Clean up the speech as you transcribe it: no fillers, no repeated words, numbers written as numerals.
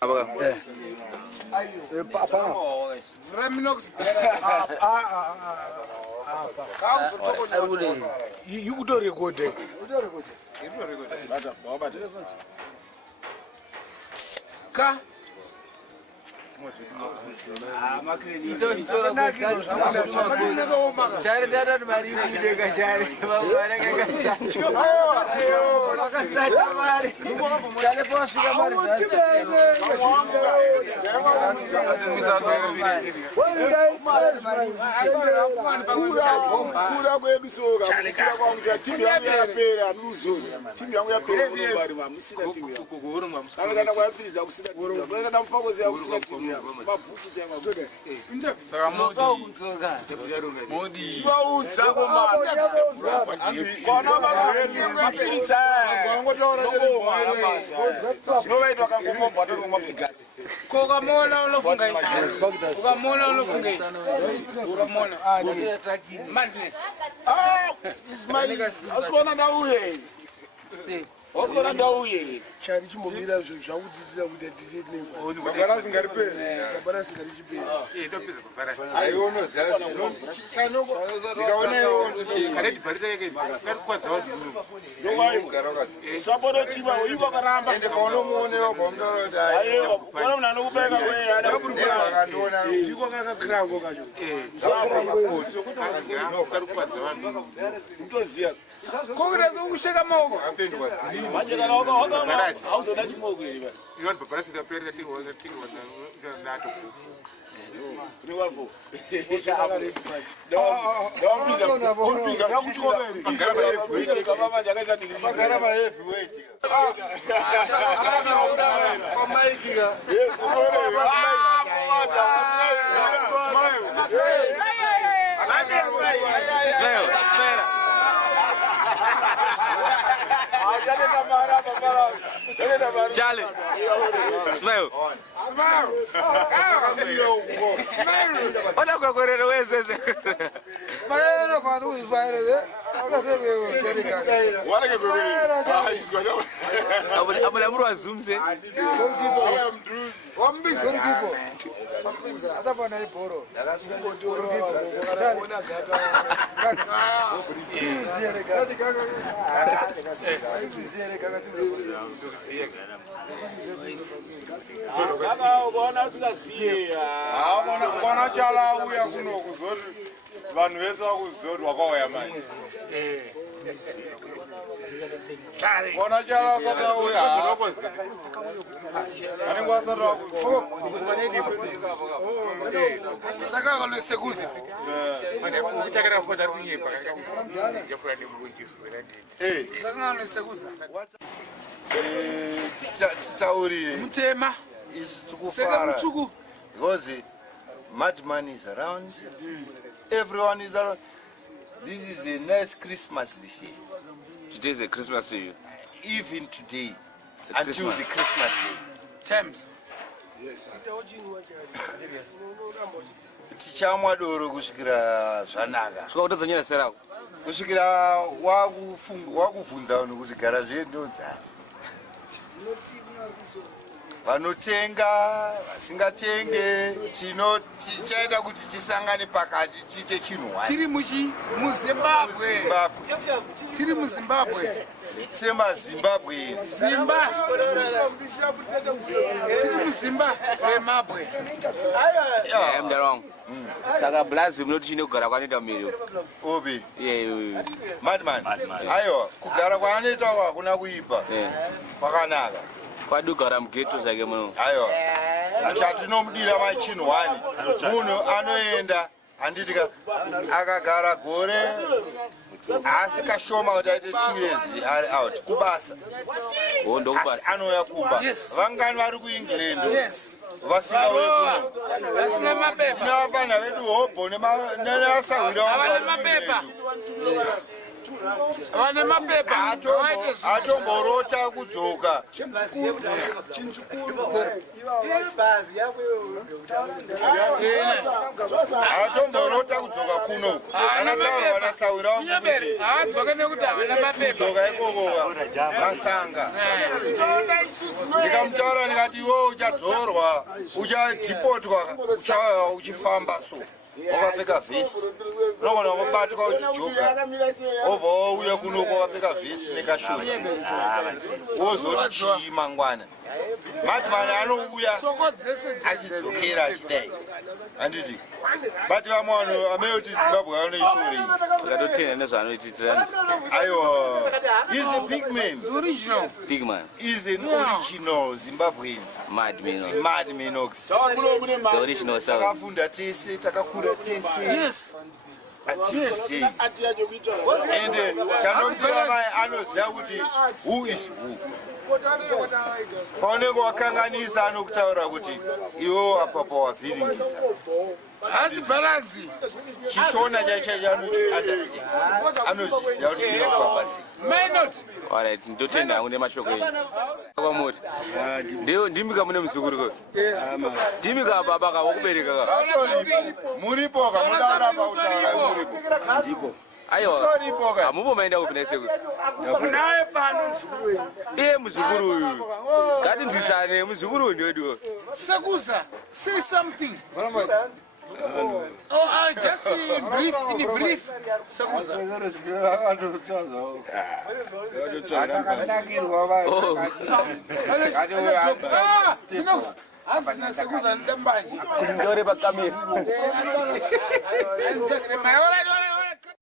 You could do record it. Ka? What's going on down here? Charity Mobile, which I would do with the digit name. Oh, the Baras in Garpe. The Baras in Garpe. I own a Zano. I didn't put it again. Somebody Chiba, you walk around and the Bono Bondo. I don't know Charlie, smell. Smell. What am I going to do? Because madman is around, everyone is around. This is a nice Christmas this year. Today is a Christmas Eve. Even today, until the Christmas day. Thames. Yes. Tichamwa doro kusvikira zvanaka. Swa utadzanyira sera. Kusvikira wakuvhunza vanhu kuti gara zvendodzana. Vanotenga, vasingatenge, tichaita kuti tisangane pakati tiite chinhu. Tiri muZimbabwe. Tiri muZimbabwe. Sema Zimbabwe. Zimba. Tiri muZimbabwe. Yeah, I'm wrong. Saka blazi munoti chine kugara kwanoita miri. Obi. Yeah. Madman. Aiwa, kugara kwanoita hakuna kuipa. Kwakanaka. Kwadugara mugeto zvake muno. Aiwa. Chatinomudira machinhwani. Munhu anoenda handitika akagara gore asi kashoma kuti aite 2 years ari out kubasa. Asi anouya kumba. Vangani vari kuEngland. Vasingauye kuno. Vasina mapepa. Tina vana vedu Hobho nevasahwira vangu vari kuEngland. Vane mapepa atomborota kudzoka atomborota kudzoka kuno akataurwa nasawira wangu kuti kudzoka ikokoka masanga ndikamutaura ndikati iwe uchadzorwa uchadhipotwa uchifamba so wakapfeka vhesi unogona kubatwa uchijoga obva wauya kuno kwakapfeka vhesi nekashoti wozoti chii mangwana madhimani anouya achidzokera achidai handiti bati vamwe vanhu ameyoti zimbabwe vanoishorei tikatotenda nezvaanoititirana aiwa is a big man big man is an original Zimbabwean mad minox the original sound takafunda tese takakura tese atitei ende chanondira mai anoziva kuti who is who paunenge wakanganisa anokutaura kuti iwo apapo wavhiringidza asi balansi chishona chaichacho anozviziva kuti chinofamba sei alright ndotenda hangu nemashoko enyu kwamuri ndimika mune muzukuru ndimika baba kawakubereka muripo kamudaura pautaura muripo aiwa hamupo maenda kupinda sekuru iye muzukuru uyu ngatindwisane muzukuru uyu ndiwediwo Sakuza, say something. Oh, just in brief. Sakuza. Sakuza ndambani. Ndore bakamira.